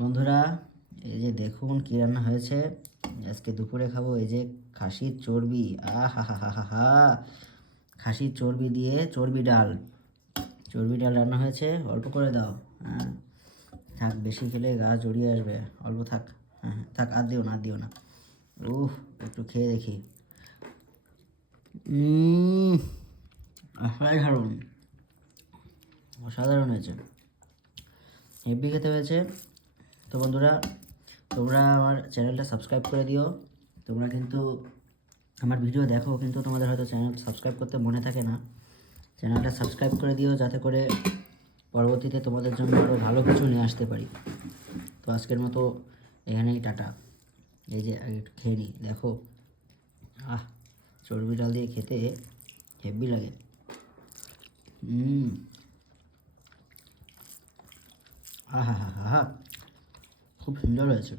বন্ধুরা, এই যে দেখুন কি রান্না হয়েছে। আজকে দুপুরে খাবো এই যে খাসির চর্বি। আহা হা হা হা হা, খাসির চর্বি দিয়ে চর্বি ডাল রান্না হয়েছে। অল্প করে দাও। হ্যাঁ, থাক, বেশি খেলে গা জড়িয়ে আসবে। অল্প থাক। হ্যাঁ হ্যাঁ, থাক, আর দিও না, আর দিও না। একটু খেয়ে দেখি। অসাধারণ, অসাধারণ হয়েছে, হেভি খেতে হয়েছে। তো বন্ধুরা, তোমরা আমার চ্যানেলটা সাবস্ক্রাইব করে দিও। তোমরা কিন্তু আমার ভিডিও দেখো, কিন্তু তোমাদের হয়তো চ্যানেল সাবস্ক্রাইব করতে মনে থাকে না। চ্যানেলটা সাবস্ক্রাইব করে দিও, যাতে করে পরবর্তীতে তোমাদের জন্য আরও ভালো কিছু নিয়ে আসতে পারি। তো আজকের মতো এখানেই টাটা। এই যে আগে একটু খেয়ে নিই, দেখো। চর্বি ডাল দিয়ে খেতে হেভি লাগে। হা হা হা হা হা, খুব সুন্দর হয়েছে।